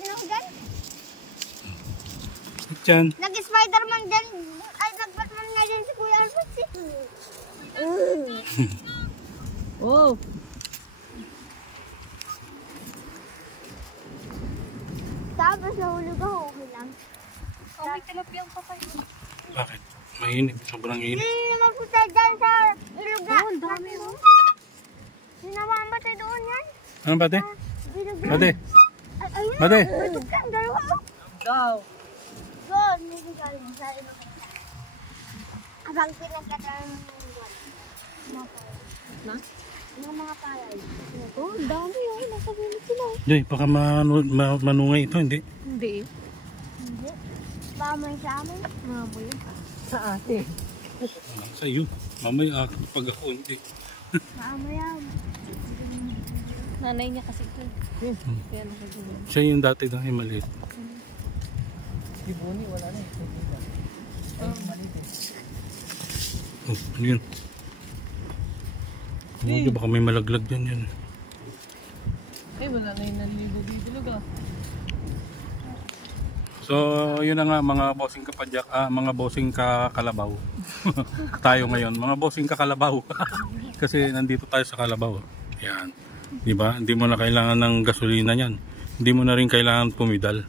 din ako dyan. Diyan. Nag-Spider-Man dyan. Ay, nag-Batman nga dyan si Kuya Alfred. Oh. Tapos nahulog ako, okay lang. Oh, may tilapiyang pa kayo. Bakit? Mainit. Sobrang init. Hindi naman po tayo dyan sa ilog na. Oo, ang dami mo. Sinawaan ba tayo doon yan? Ano bate? Ilog na. Bate? Ayun. Bate? Ito ka, ang dalawa. Daw. Doon, hindi galing sa ilog. Abang pinagkataon ng Na? mga palay. Oh, ang dami oh. Nasa gilid sila. Joy, baka manungay ito, hindi? Hindi. Hindi. Bamoy sa amin. Mamoy. Sa ate. Sa iyo. Mamaya pag ako, hindi. Bamoy yan. Nanay niya kasi ito. Kaya nakagulong. Siya yung dati ng maliit. Si Boni, wala na. Ay, maliit eh. Oh, ano yun? Huwag baka may malaglag dyan yan. Ay, wala na yung naliligo dito lugar. So, yun na nga mga bossing kapadyak, mga bossing kakalabaw. Tayo ngayon, mga bossing kakalabaw. Kasi nandito tayo sa Kalabaw. Yan. 'Di ba? Hindi mo na kailangan ng gasolina niyan. Hindi mo na rin kailangan pumidal.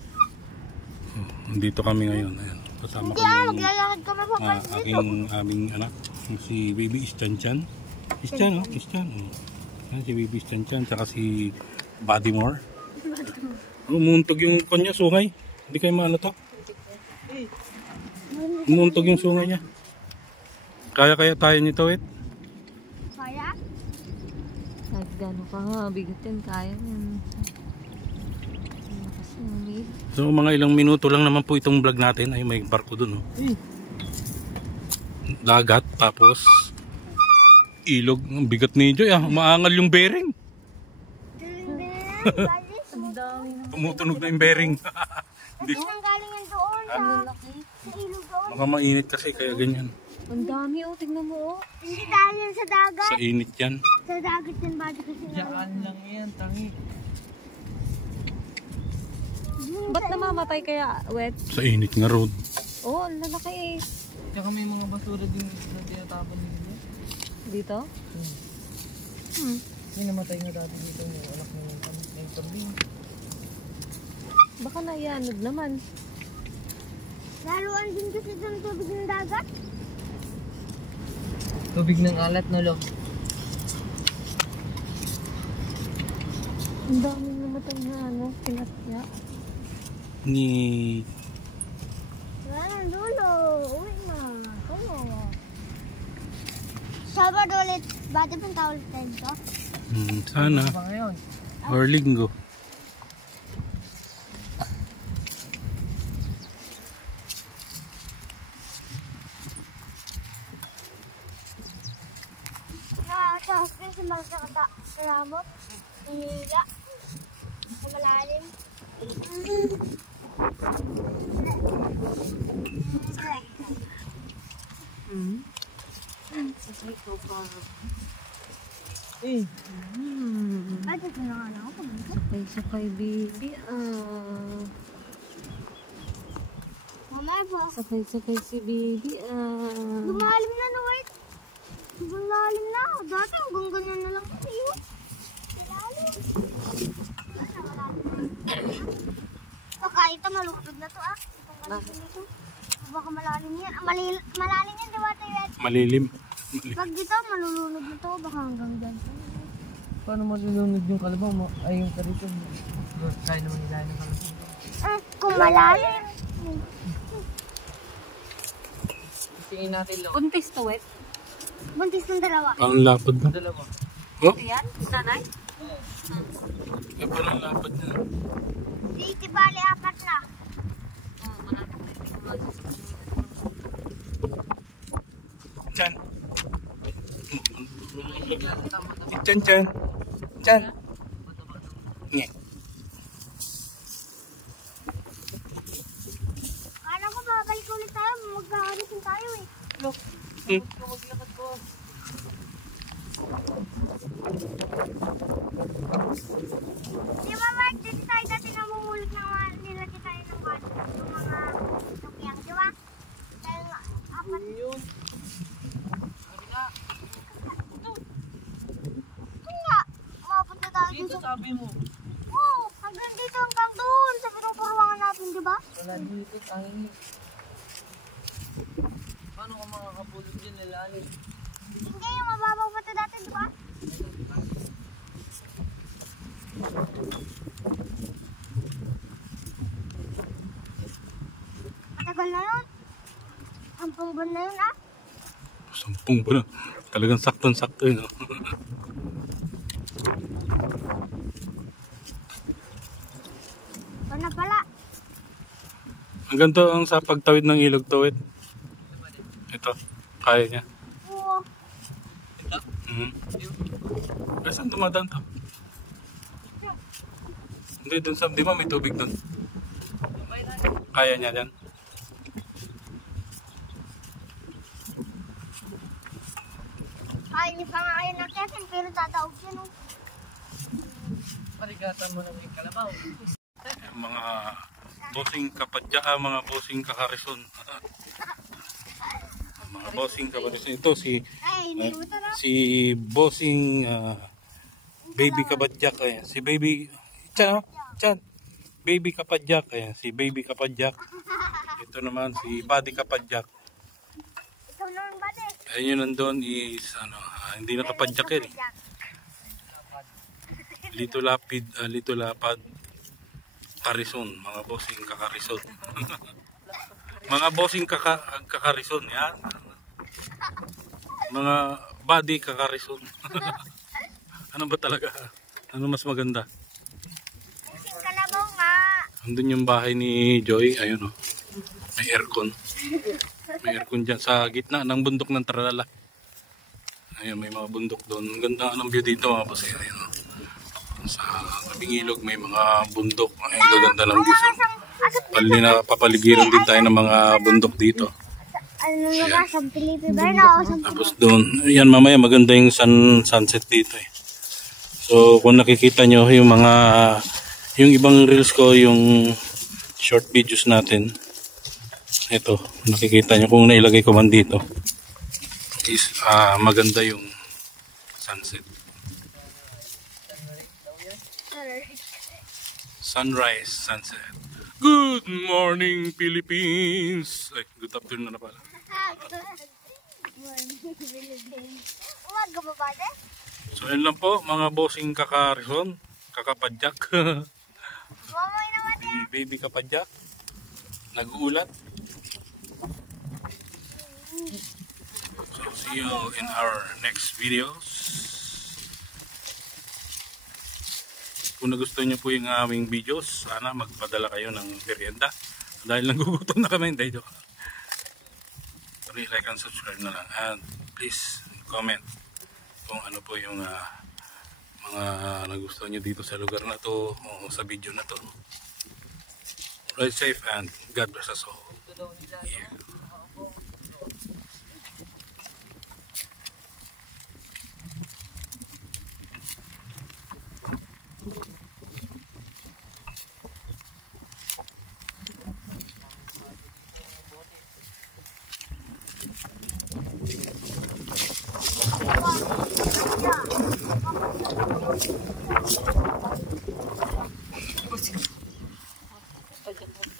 Nandito kami ngayon. Ayan. Kasama ko yung maglalakad kami pa dito. aming anak, si Baby Istanchan. Istan, oh, Istan. Oh. Yan, si Baby Istanchan, tsaka si Bodymore. Umuntog yung kanya, sungay. Hindi kayo maano to? Umuntog yung sungay niya. Kaya tayo nito, wait. Kaya? Kahit gano'n ka nga, bigat yan, kaya yan. So mga ilang minuto lang naman po itong vlog natin. Ay may barko dun, oh. Dagat, tapos ilog. Ang bigat ni Joy, umaangal yung bearing. Tumutunog na yung bearing. Kasi nang galing yan doon sa ilog doon. Baka mainit kasi kaya ganyan. Ang dami oh, tignan mo oh. Hindi tayo yan sa dagat. Sa init yan. Sa dagat yan ba? Kasi Diyan lang yan, tangi. Ba't namamatay kaya wet? Sa init nga road. Oh, ang lalaki eh. Tsaka may mga basura din na tinatapon nila. Dito? May namatay nga dati dito yung anak ng turbine. Baka naiyanod naman. laruan din kasi doon tubig ng dagat. Tubig ng alat, no, Lo? Ang dami namatay na ano, pinatya. Ni... Wala nang dulo. Uwi na. Oo. Sabado ulit. Bati punta ulit tayo dito. Sana. Pa ngayon. Or linggo. Nakakahos din sa mga karamot. Hinila. Sa malalim. Ay, ito na nga ako. Sakay-sakay baby Mamaya po. Sakay-sakay si baby Lumalim na no, wait. Sobrang lalim na. Dati hanggang ganyan na lang kasi yun. Lalim. Baka ito malupig na to ah. Itong ganito nito. Baka malalim yan. Malalim yan, diba tayo? Malilim. Pag dito, malulunod na to. Baka hanggang dyan. Paano malulunod yung kalabaw mo? Ay, yung karito. Kaya naman nila ng kalabaw. Kung malalim. Tingin natin, Lo. Buntis to wet. Buntis ng dalawa. Ang lapad na. Dalawa. Oh, Ayan, nanay. parang lapad na. Di bali apat na. Chan. Chan, Chan. Chan. Nye. Kala ko babalik ulit tayo. Magkakalisin tayo eh. Look. Maglakad ko. Di ba Mark? Dito tayo dati namumulog ng mga sabi mo. Oo, hanggang dito hanggang doon sa pinupuruangan natin, di ba? Wala dito, tangin. Paano ka makakapulog dyan nilalim? Hindi, yung mababaw pa ito dati, di ba? Matagal na yun. Ang pangban na yun, ah. 10 buwan. Talagang sakto-sakto yun. Oh. Wala pala. Ang ganito ang sa pagtawid ng ilog tuwid. Ito, kaya niya. Oo. Pero saan dumadaan to? Hindi, dun sa, di ba may tubig dun? Kaya niya dyan? Kaya niyo pa nga kayo natin, pero tataog yun, oh. Parigatan mo na may kalabaw. Mga bossing kapadya, mga bossing kakarison. Mga bossing kakarison. Ito Ay, hindi mo ito, no? si bossing baby kapadyak. Ayan. Si baby Chan. Baby kapadyak. Ayan. Si baby kapadyak. Ito naman si buddy kapadyak. Ikaw naman ba, de? Ayun yun nandun is hindi na kapadyak yan. Lito lapad karison, mga bossing kakarison. Mga bossing kakarison yan. Mga body kakarison. Ano ba talaga? Ano mas maganda? Yung kalabaw nga. Andun yung bahay ni Joy, ayun oh. May aircon. May aircon dyan sa gitna ng bundok ng Tralala. Ayun, may mga bundok doon. Ang ganda ng view dito mga bossing. Ayun oh. Sa tabing ilog may mga bundok. Ay, gaganda ng view. Papaligiran din tayo ng mga bundok dito. Ano nga ba? Sa Pilipi ba? No, sa Tapos doon, yan mamaya maganda yung sunset dito eh. So kung nakikita nyo yung yung ibang reels ko, yung short videos natin. Ito, nakikita nyo kung nailagay ko man dito. Is maganda yung sunset. Sunrise, sunset. Good morning, Philippines! Ay, good afternoon na pala. Umaga ba ba, de? So, yun lang po, mga bossing kakarison, kakapadyak. Mamoy naman, de. Si baby kapadyak, nag-uulat. So, see you in our next videos. Kung nagustuhan niyo po yung aming videos, sana magpadala kayo ng merienda. Dahil nagugutom na kami, dahil joke. Please like and subscribe na lang. And please comment kung ano po yung mga nagustuhan niyo dito sa lugar na to o sa video na to. Ride safe and God bless us all. Yeah.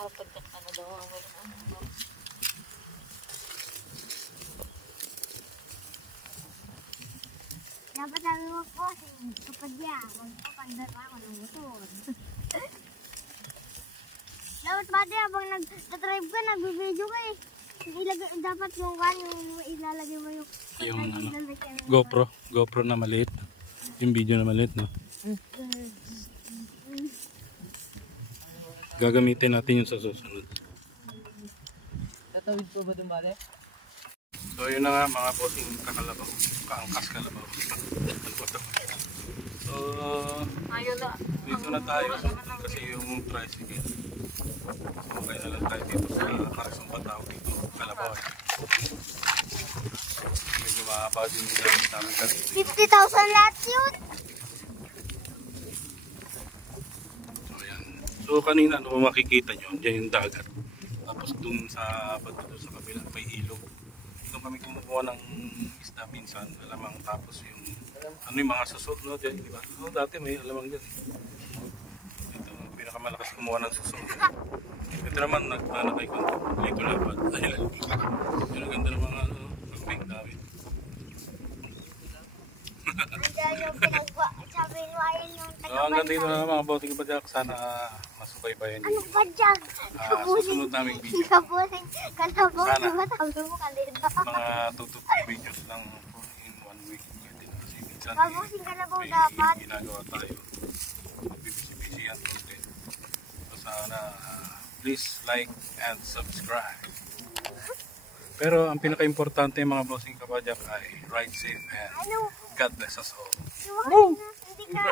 Padyak ka na daw. Dapat sabi mo po, kapag yan, magpapandar ako ng motor. Dapat ba, de, habang nag-drive ka, nag-video ka eh. Dapat yung ilalagay mo yung GoPro na maliit. Yung video na maliit, no? Gagamitin natin yung sa susunod. Tatawid ko ba dun, Bale? So yun na nga mga bossing kakalabaw. Kaangkas kalabaw. So Ayun na. dito na tayo kasi yung tricycle. So okay na lang tayo dito sa Karisong Batao dito. Kalabaw. Medyo mahaba din yung gamit namin kasi. 50,000 lahat yun. So yan. So kanina ano makikita nyo, dyan yung dagat. Tapos dun sa bato sa kabila may ilog. Doon kami kumukuha ng isda minsan, alamang, tapos yung ano yung mga susot, no, dyan, di ba? No, dati may alamang dyan. Ito, pinakamalakas kumuha ng susot. Ito naman, nagtanakay ko dito lapad. Ayun, ang ganda ng mga ano, pagping dami. Nandiyan yung pinagwa. Sabi nyo ayun yung So, hanggang dito taga-bansa. na mga bossing kapadyak, sana masubaybayan Ano niyo. ba dyan? Susunod naming video. Kabusin ka na po. Sana. Diba sabi mo kanina? Mga 2 to 3 videos lang po in 1 week. Pwede na kasi minsan Kabusin ka na po may dapat. ginagawa tayo. Busy yan content. So sana please like and subscribe. Pero ang pinaka-importante mga bossing kapadyak ay ride safe and Ano? God bless us all. Iwan ka na. Hindi ka.